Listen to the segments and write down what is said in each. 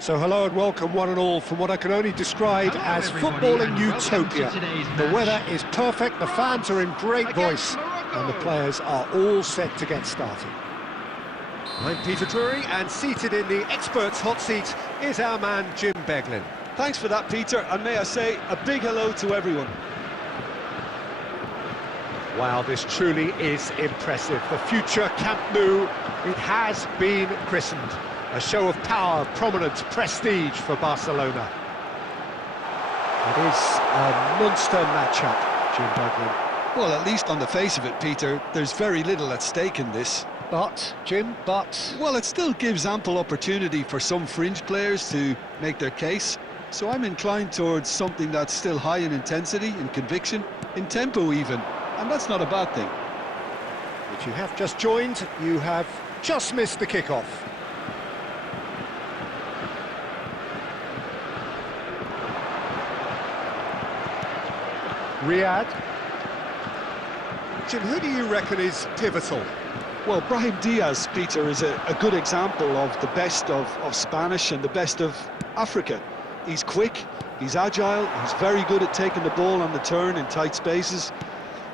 So hello and welcome one and all from what I can only describe as footballing utopia. The weather is perfect, the fans are in great voice, and the players are all set to get started. I'm Peter Drury, and seated in the experts' hot seat is our man Jim Beglin. Thanks for that, Peter, and may I say a big hello to everyone. Wow, this truly is impressive. The future Camp Nou, it has been christened. A show of power, prominence, prestige for Barcelona. It is a monster matchup, Jim Beglin. Well, at least on the face of it, Peter, there's very little at stake in this. But, Jim, Well, it still gives ample opportunity for some fringe players to make their case. So I'm inclined towards something that's still high in intensity, in conviction, in tempo even. And that's not a bad thing. If you have just joined, you have just missed the kickoff. Riyadh. Jim, who do you reckon is pivotal? Well, Brahim Diaz, Peter, is a good example of the best of Spanish and the best of Africa. He's quick, he's agile, he's very good at taking the ball on the turn in tight spaces.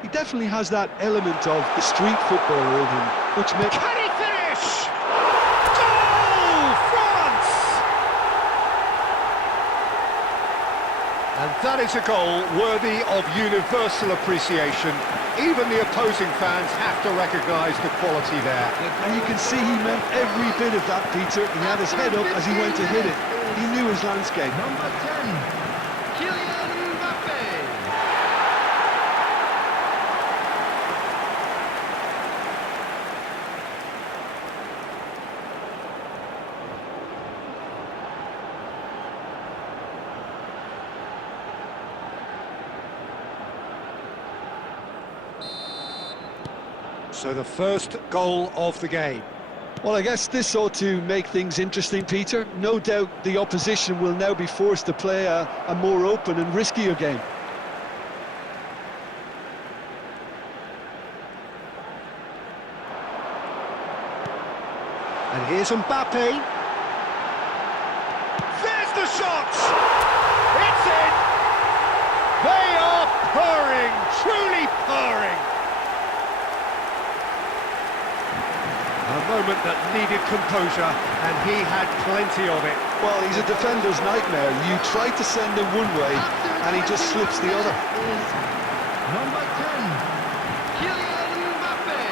He definitely has that element of the street footballer in him, which makes... Can he finish? Goal, France! And that is a goal worthy of universal appreciation. Even the opposing fans have to recognise the quality there. And you can see he meant every bit of that, Peter. He had his head up as he went to hit it. He knew his landscape. Number 10, Kylian Mbappe. So the first goal of the game. Well, I guess this ought to make things interesting, Peter. No doubt the opposition will now be forced to play a more open and riskier game. And here's Mbappe. There's the shot! It's in! They are purring, truly purring. A moment that needed composure, and he had plenty of it. Well, he's a defender's nightmare. You try to send him one way, and he just slips the other. Number 10, Kylian Mbappe.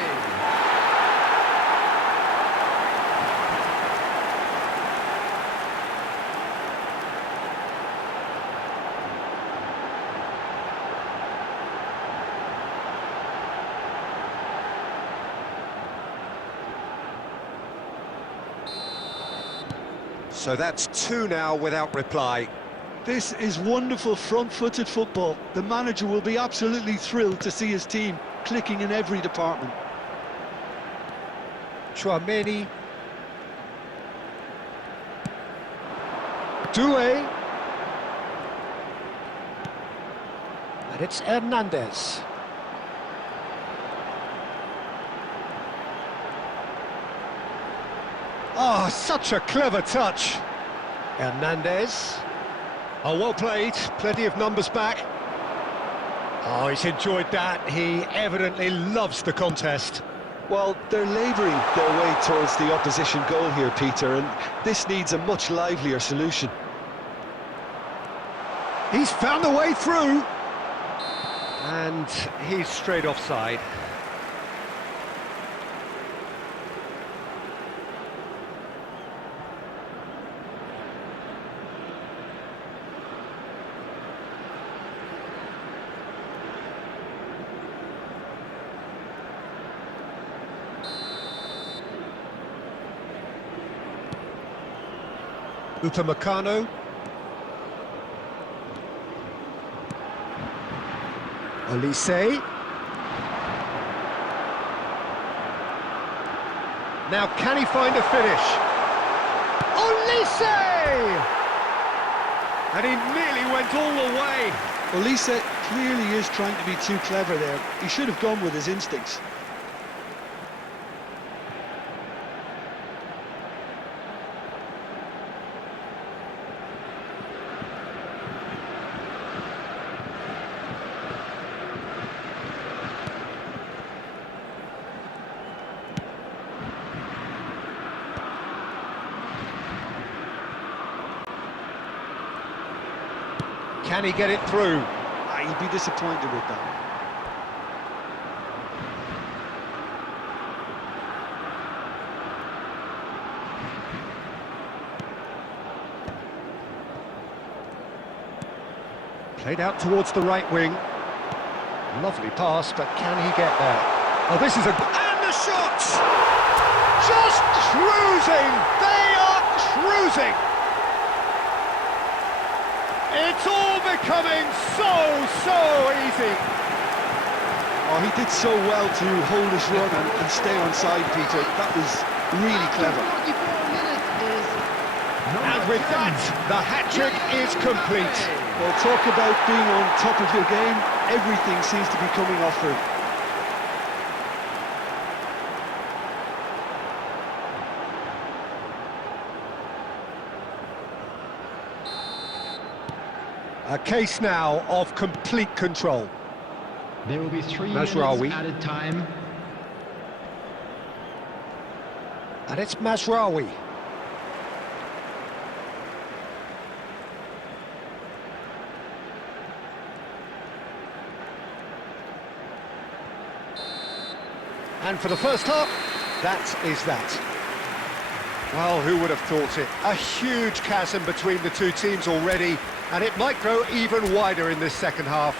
So that's two now without reply. This is wonderful front-footed football. The manager will be absolutely thrilled to see his team clicking in every department. Chouameni. Doué. And it's Hernandez. Oh, such a clever touch. Hernandez. Oh, well played. Plenty of numbers back. Oh, he's enjoyed that. He evidently loves the contest. Well, they're labouring their way towards the opposition goal here, Peter, and this needs a much livelier solution. He's found a way through. And he's straight offside. Upamecano. Olise. Now can he find a finish? Olise! And he nearly went all the way. Olise clearly is trying to be too clever there. He should have gone with his instincts. Can he get it through? He'd be disappointed with that. Played out towards the right wing. Lovely pass, but can he get there? Oh, this is a... And the shots! Just cruising! They are cruising! It's all becoming so easy. Oh, he did so well to hold his run and stay on side, Peter. That was really clever. 44 minutes is And with that, the hat-trick is complete. Well, talk about being on top of your game. Everything seems to be coming off for him. A case now of complete control. There will be 3 Mazraoui. minutes added time. And it's Mazraoui. And for the first half, that is that. Well, who would have thought it? A huge chasm between the two teams already, and it might grow even wider in this second half.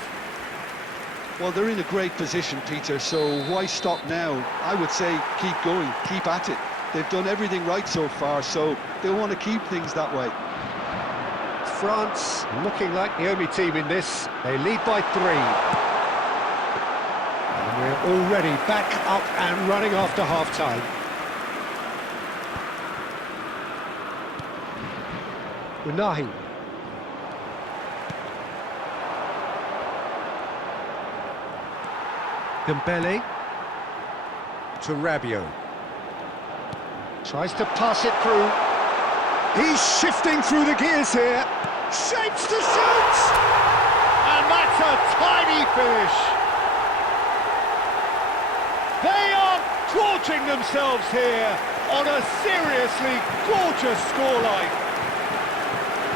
Well, they're in a great position, Peter, so why stop now? I would say keep going, keep at it. They've done everything right so far, so they'll want to keep things that way. France looking like the only team in this. They lead by 3. And we're already back up and running after half-time. Unahi. Dembele to Rabiot. Tries to pass it through. He's shifting through the gears here. Shapes to shoot! And that's a tiny finish. They are gorging themselves here on a seriously gorgeous scoreline.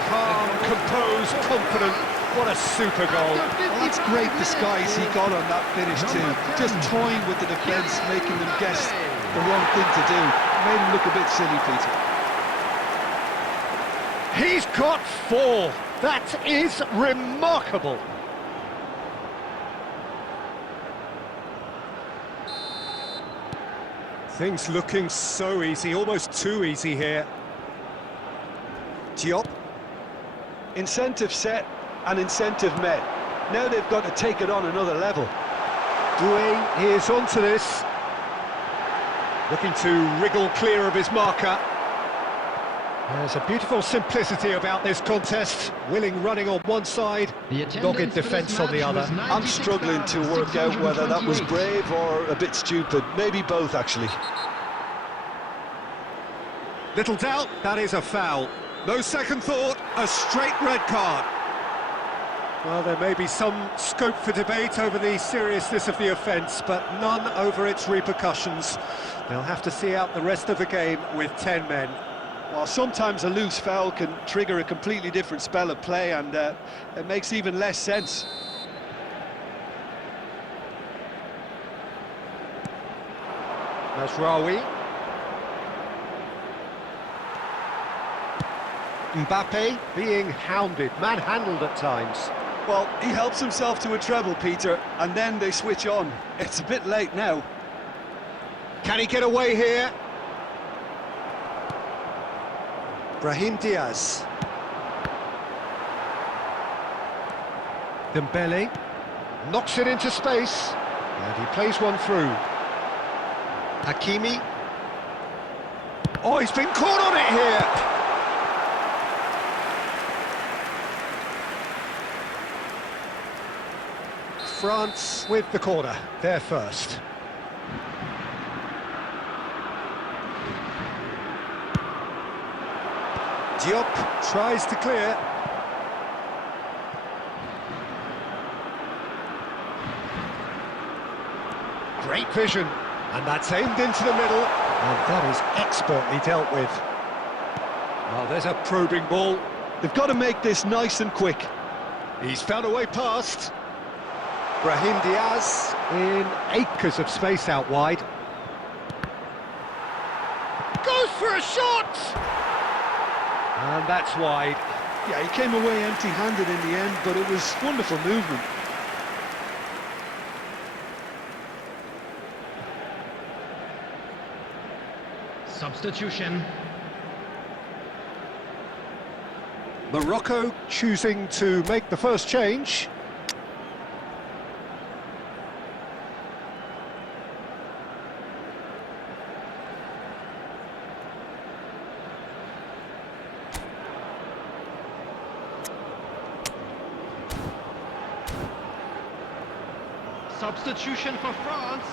Calm, composed, confident. What a super goal. Well, that's great disguise he got on that finish too. Just toying with the defence, making them guess the wrong thing to do. Made him look a bit silly, Peter. He's got 4. That is remarkable. Things looking so easy, almost too easy here. Diop. Incentive set and incentive met. Now they've got to take it on another level. Doué is onto this. Looking to wriggle clear of his marker. There's a beautiful simplicity about this contest. Willing running on one side, dogged defence on the other. I'm struggling to work out whether that was brave or a bit stupid. Maybe both, actually. Little doubt, that is a foul. No second thought, a straight red card. Well, there may be some scope for debate over the seriousness of the offence, but none over its repercussions. They'll have to see out the rest of the game with 10 men. Well, sometimes a loose foul can trigger a completely different spell of play, and it makes even less sense. Mazraoui. Mbappe being hounded, manhandled at times. Well, he helps himself to a treble, Peter, and then they switch on. It's a bit late now. Can he get away here? Brahim Diaz. Dembele knocks it into space, and he plays one through. Hakimi. Oh, he's been caught on it here! France with the corner, they're first. Diop tries to clear. Great vision, and that's aimed into the middle, and that is expertly dealt with. Oh, there's a probing ball. They've got to make this nice and quick. He's found a way past. Brahim Diaz in acres of space out wide. Goes for a shot! And that's wide. Yeah, he came away empty-handed in the end, but it was wonderful movement. Substitution. Morocco choosing to make the first change. Substitution for France.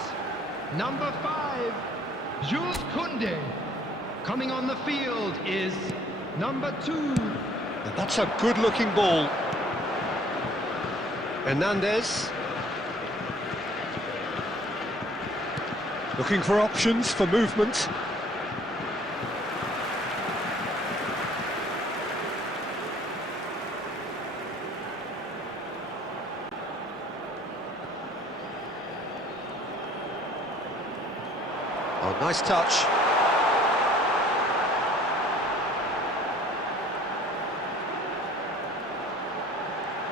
Number 5, Jules Koundé. Coming on the field is number 2. That's a good-looking ball. Hernandez. Looking for options for movement. Oh, nice touch.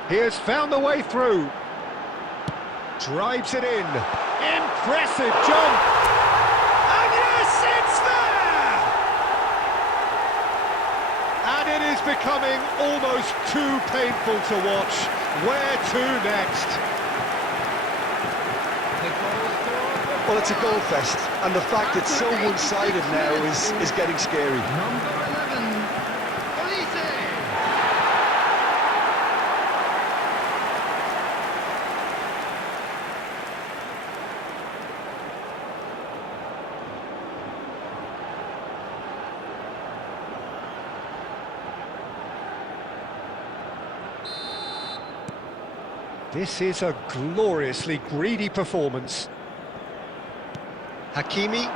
He has found the way through. Drives it in. Impressive jump. And yes, it's there! And it is becoming almost too painful to watch. Where to next? Well, it's a goal fest, and the fact it's so one-sided now is getting scary. Number 11, Elise. This is a gloriously greedy performance. Hakimi.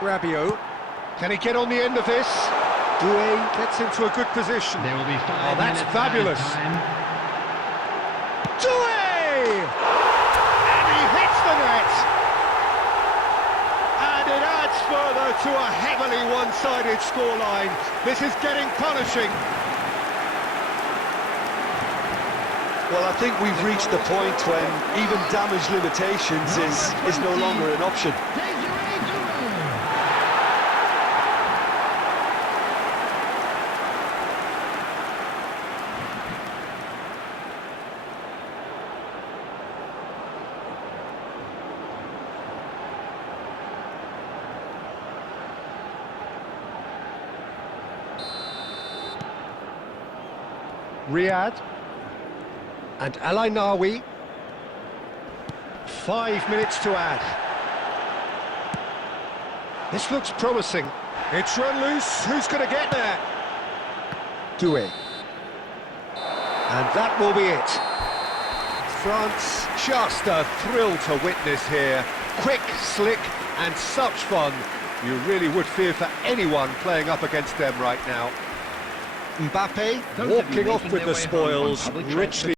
Rabiot. Can he get on the end of this? Doué gets into a good position. There will be 5 Oh, that's minutes fabulous. added time. Doué! And he hits the net! And it adds further to a heavily one-sided scoreline. This is getting punishing. Well, I think we've reached the point when even damage limitations is no longer an option. Riyadh. And Al-Ainawi. 5 minutes to add. This looks promising. It's run loose. Who's going to get there? Doué. And that will be it. France, just a thrill to witness here. Quick, slick, and such fun. You really would fear for anyone playing up against them right now. Mbappe walking off with the spoils, richly